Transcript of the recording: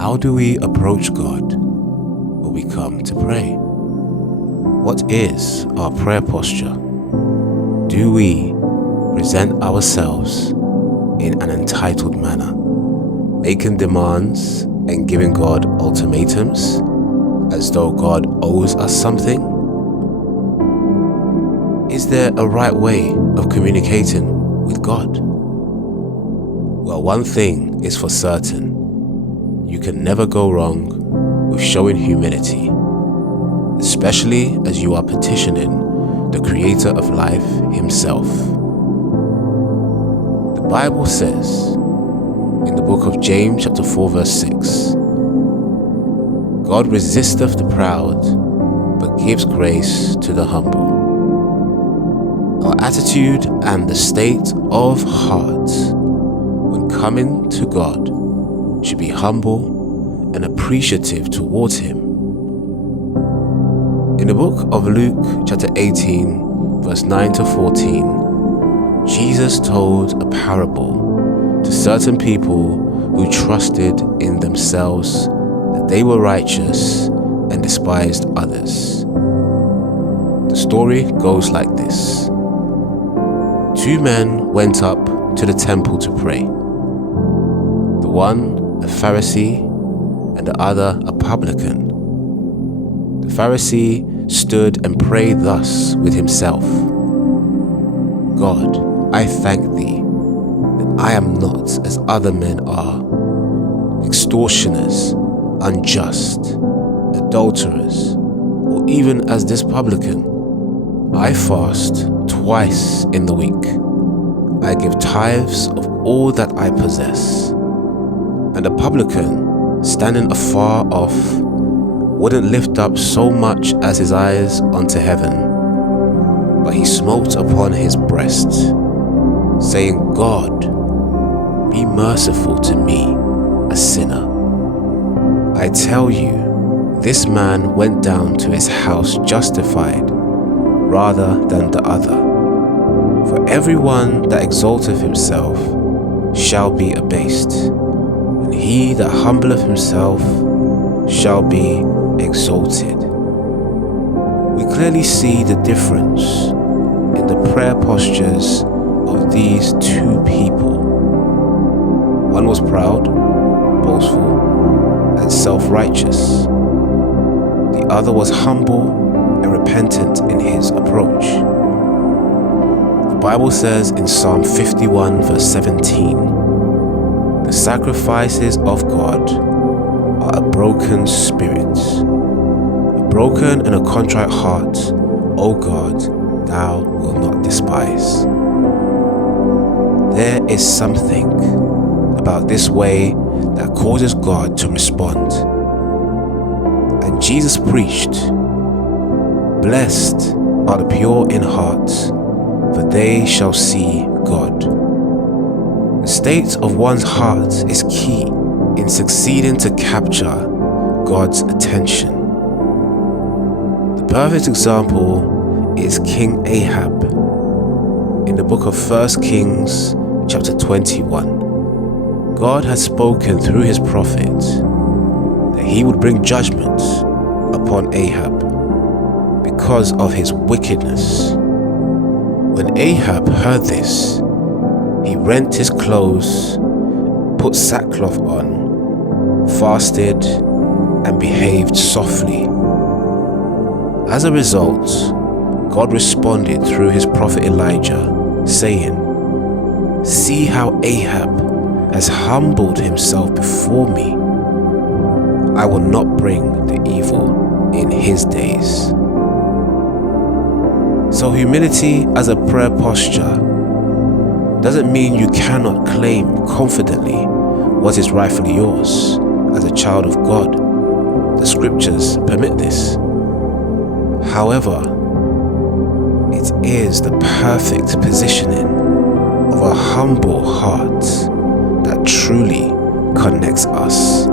How do we approach God when we come to pray? What is our prayer posture? Do we present ourselves in an entitled manner, making demands and giving God ultimatums as though God owes us something? Is there a right way of communicating with God? Well, one thing is for certain. You can never go wrong with showing humility, especially as you are petitioning the Creator of life Himself. The Bible says in the book of James chapter 4 verse 6, God resisteth the proud, but gives grace to the humble. Our attitude and the state of heart when coming to God should be humble and appreciative towards Him. In the book of Luke chapter 18 verse 9 to 14, Jesus told a parable to certain people who trusted in themselves that they were righteous and despised others. The story goes like this. Two men went up to the temple to pray. The one a Pharisee and the other a publican. The Pharisee stood and prayed thus with himself: God, I thank Thee that I am not as other men are, extortioners, unjust, adulterers, or even as this publican. I fast twice in the week. I give tithes of all that I possess. And the publican, standing afar off, wouldn't lift up so much as his eyes unto heaven, but he smote upon his breast, saying, God, be merciful to me, a sinner. I tell you, this man went down to his house justified rather than the other. For everyone that exalteth himself shall be abased, and he that humbleth himself shall be exalted. We clearly see the difference in the prayer postures of these two people. One was proud, boastful, and self-righteous. The other was humble and repentant in his approach. The Bible says in Psalm 51 verse 17, the sacrifices of God are a broken spirit. A broken and a contrite heart, O God, Thou wilt not despise. There is something about this way that causes God to respond. And Jesus preached, blessed are the pure in heart, for they shall see God. The state of one's heart is key in succeeding to capture God's attention. The perfect example is King Ahab in the book of 1 Kings chapter 21. God had spoken through his prophet that he would bring judgment upon Ahab because of his wickedness. When Ahab heard this, he rent his clothes, put sackcloth on, fasted, and behaved softly. As a result, God responded through his prophet Elijah, saying, see how Ahab has humbled himself before me. I will not bring the evil in his days. So humility as a prayer posture doesn't mean you cannot claim confidently what is rightfully yours as a child of God. The scriptures permit this. However, it is the perfect positioning of a humble heart that truly connects us